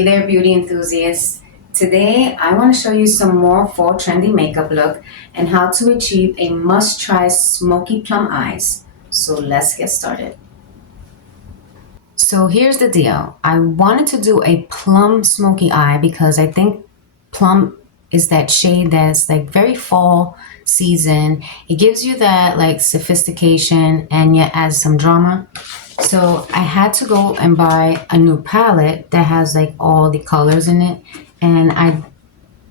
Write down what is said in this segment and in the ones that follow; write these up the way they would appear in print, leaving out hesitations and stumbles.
Hey there, beauty enthusiasts. Today, I want to show you some more fall trendy makeup look and how to achieve a must-try smoky plum eyes. So let's get started. So here's the deal. I wanted to do a plum smoky eye because I think plum is that shade that's like very fall season. It gives you that like sophistication and yet adds some drama. So I had to go and buy a new palette that has like all the colors in it. And I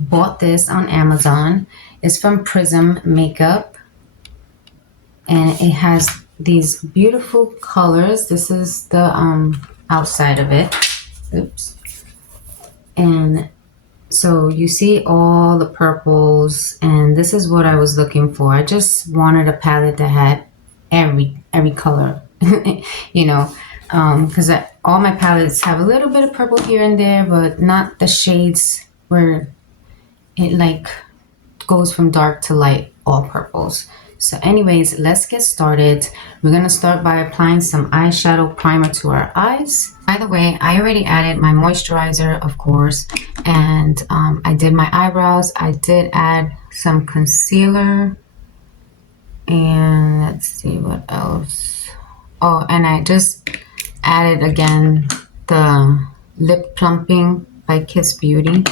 bought this on Amazon. It's from Prism Makeup. And it has these beautiful colors. This is the outside of it. Oops. And so you see all the purples, and this is what I was looking for. I just wanted a palette that had every color, you know, because all my palettes have a little bit of purple here and there, but not the shades where it like goes from dark to light, all purples. So anyways, let's get started. We're gonna start by applying some eyeshadow primer to our eyes. By the way, I already added my moisturizer, of course, and I did my eyebrows. I did add some concealer, and let's see what else. Oh, and I just added again the lip plumping by Kiss Beauty.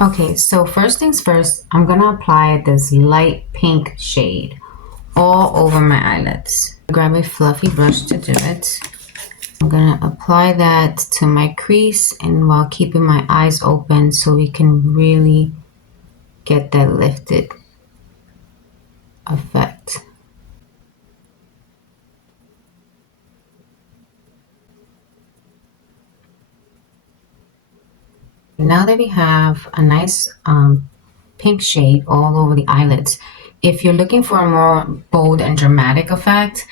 Okay, so first things first, I'm gonna apply this light pink shade all over my eyelids. Grab a fluffy brush to do it. I'm gonna apply that to my crease and while keeping my eyes open so we can really get that lifted effect. Now that we have a nice pink shade all over the eyelids, if you're looking for a more bold and dramatic effect,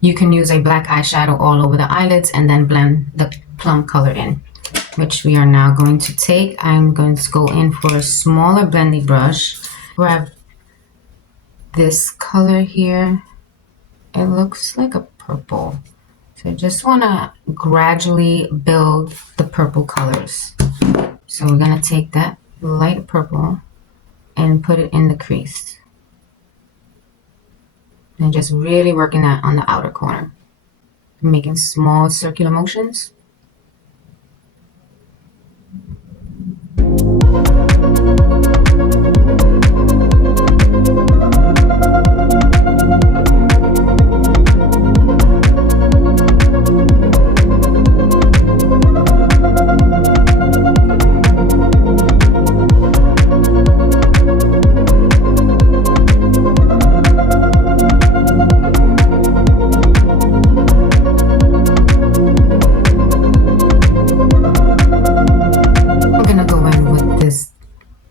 you can use a black eyeshadow all over the eyelids and then blend the plum color in, which we are now going to take. I'm going to go in for a smaller blending brush. Grab this color here. It looks like a purple. So I just want to gradually build the purple colors. So we're going to take that light purple and put it in the crease. And just really working that on the outer corner. Making small circular motions.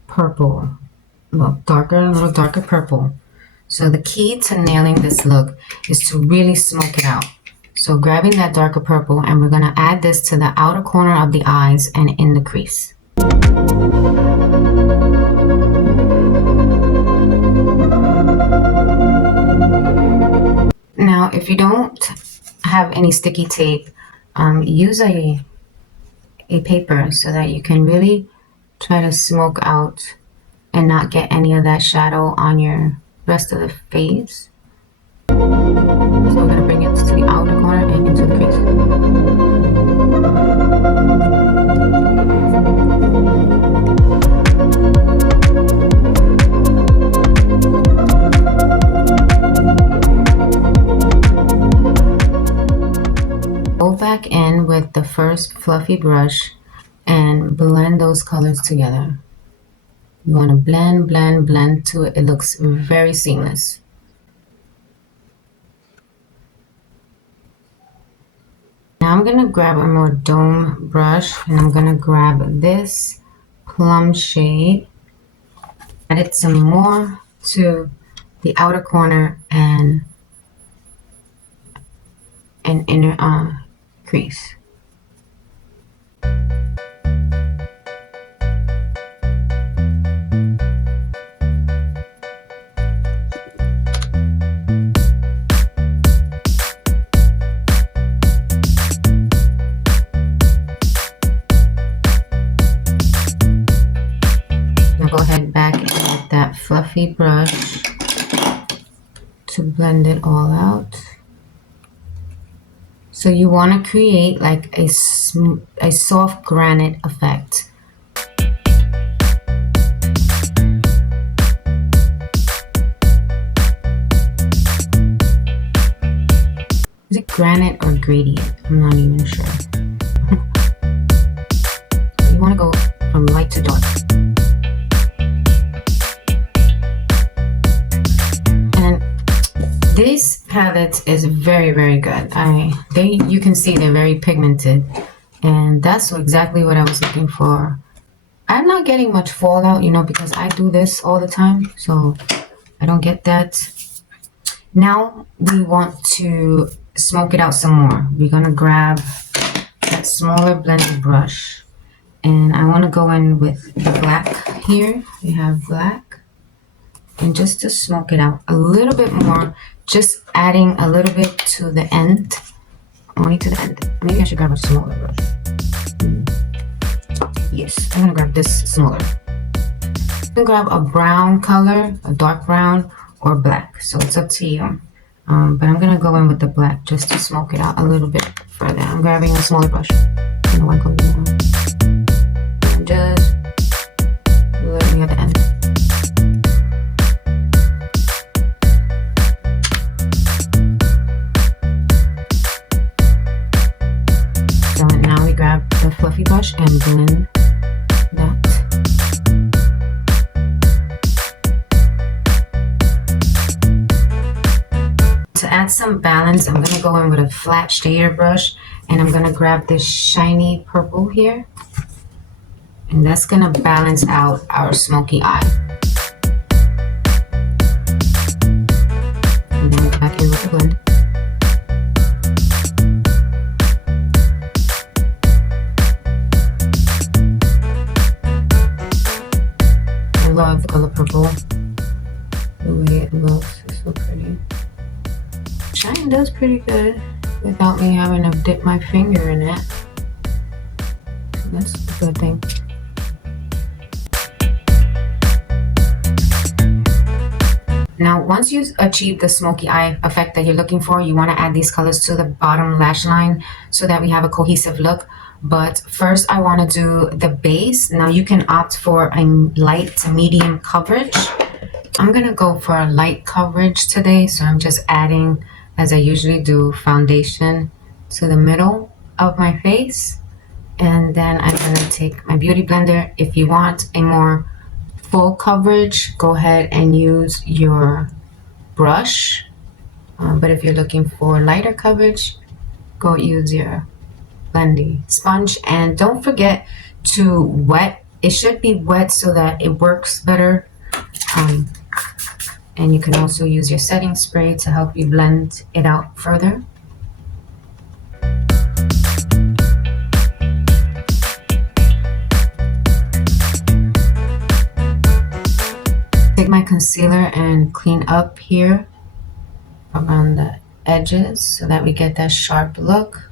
Purple, a little darker purple. So the key to nailing this look is to really smoke it out. So grabbing that darker purple, and we're gonna add this to the outer corner of the eyes and in the crease. Now, if you don't have any sticky tape, use a paper so that you can really try to smoke out and not get any of that shadow on your rest of the face. So we're going to bring it to the outer corner and into the crease. Go back in with the first fluffy brush and blend those colors together. You want to blend, blend, blend to it. It looks very seamless. Now I'm going to grab a more dome brush and I'm going to grab this plum shade. Add some more to the outer corner and inner crease. fluffy brush to blend it all out. So you want to create like a soft granite effect. Is it granite or gradient? I'm not even sure. You want to go from light to dark. And this palette is very, very good. You can see they're very pigmented, and that's exactly what I was looking for. I'm not getting much fallout, you know, because I do this all the time, so I don't get that. Now we want to smoke it out some more. We're gonna grab that smaller blending brush, and I want to go in with the black here. We have black, and just to smoke it out a little bit more, just adding a little bit to the end, only to the end. Maybe I should grab a smaller brush. Yes, I'm gonna grab this smaller. You can grab a brown color, a dark brown, or black, so it's up to you. But I'm gonna go in with the black just to smoke it out a little bit further. I'm grabbing a smaller brush. And one color down. And just literally at the end. So now we grab the fluffy brush and blend that. To add some balance, I'm gonna go in with a flat shader brush, and I'm gonna grab this shiny purple here, and that's gonna balance out our smoky eye. And then go back in with the blend. I love the color purple. The way it looks is so pretty. Shine does pretty good without me having to dip my finger in it. So that's a good thing. Now, once you achieve the smoky eye effect that you're looking for, you want to add these colors to the bottom lash line so that we have a cohesive look. But first, I want to do the base. Now, you can opt for a light to medium coverage. I'm going to go for a light coverage today, so I'm just adding, as I usually do, foundation to the middle of my face. And then I'm going to take my beauty blender. If you want a more full coverage, go ahead and use your brush. But if you're looking for lighter coverage, go use your blending sponge. And don't forget to wet. It should be wet so that it works better. And you can also use your setting spray to help you blend it out further. Take my concealer and clean up here around the edges so that we get that sharp look.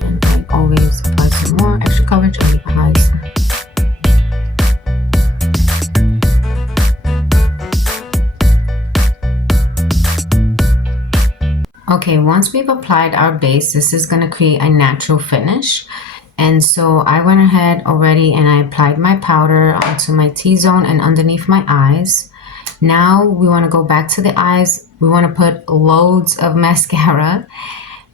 And I always apply some more extra coverage on the eyes. Okay, once we've applied our base, this is going to create a natural finish. And so I went ahead already and I applied my powder onto my T-zone and underneath my eyes. Now we want to go back to the eyes. We want to put loads of mascara.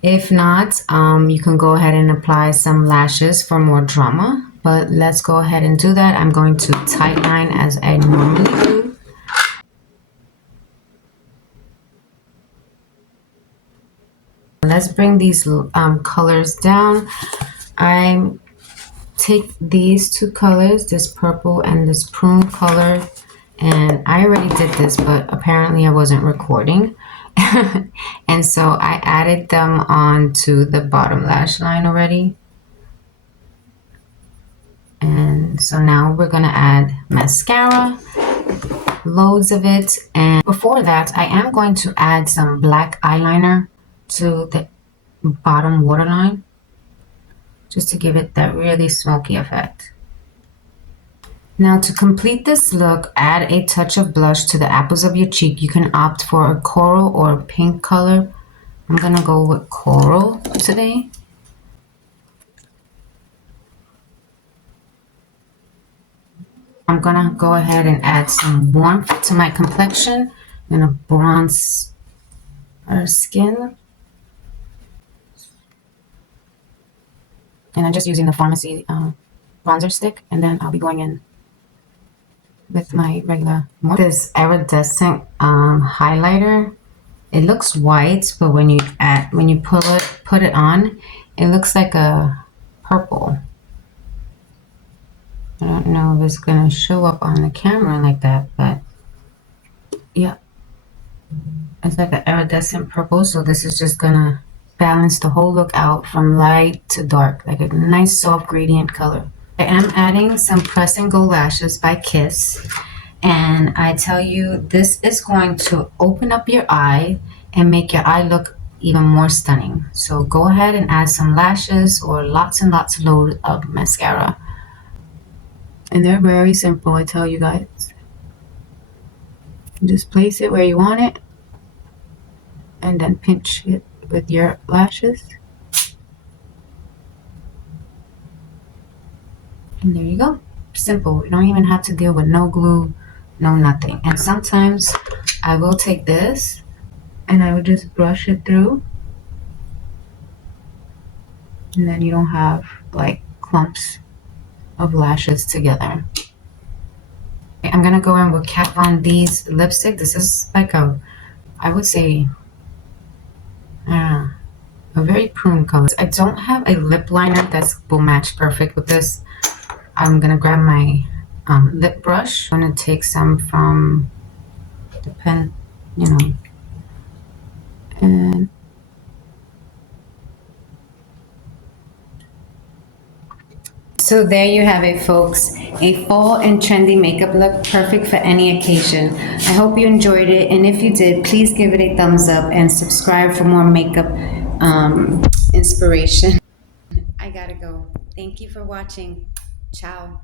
If not, you can go ahead and apply some lashes for more drama. But let's go ahead and do that. I'm going to tightline as I normally do. Let's bring these colors down. I take these two colors, this purple and this prune color, and I already did this, but apparently I wasn't recording. And so I added them onto the bottom lash line already. And so now we're gonna add mascara, loads of it. And before that, I am going to add some black eyeliner to the bottom waterline, just to give it that really smoky effect. Now to complete this look, add a touch of blush to the apples of your cheek. You can opt for a coral or a pink color. I'm gonna go with coral today. I'm gonna go ahead and add some warmth to my complexion. I'm gonna bronze our skin. And I'm just using the pharmacy bronzer stick, and then I'll be going in with my regular this iridescent highlighter. It looks white, but when you put it on, it looks like a purple. I don't know if it's gonna show up on the camera like that, but yeah, it's like an iridescent purple. So this is just gonna balance the whole look out from light to dark, like a nice soft gradient color. I am adding some Press and Go lashes by Kiss. And I tell you, this is going to open up your eye and make your eye look even more stunning. So go ahead and add some lashes or lots and lots load of mascara. And they're very simple, I tell you guys. Just place it where you want it and then pinch it with your lashes. And there you go. Simple. You don't even have to deal with no glue, no nothing. And sometimes I will take this and I would just brush it through. And then you don't have like clumps of lashes together. I'm gonna go in with Kat Von D's lipstick. This is like I would say, a very prune color. I don't have a lip liner that will match perfect with this. I'm gonna grab my lip brush. I'm gonna take some from the pen, and so there you have it, folks. A fall and trendy makeup look, perfect for any occasion. I hope you enjoyed it, and if you did, please give it a thumbs up and subscribe for more makeup inspiration. I gotta go. Thank you for watching. Ciao.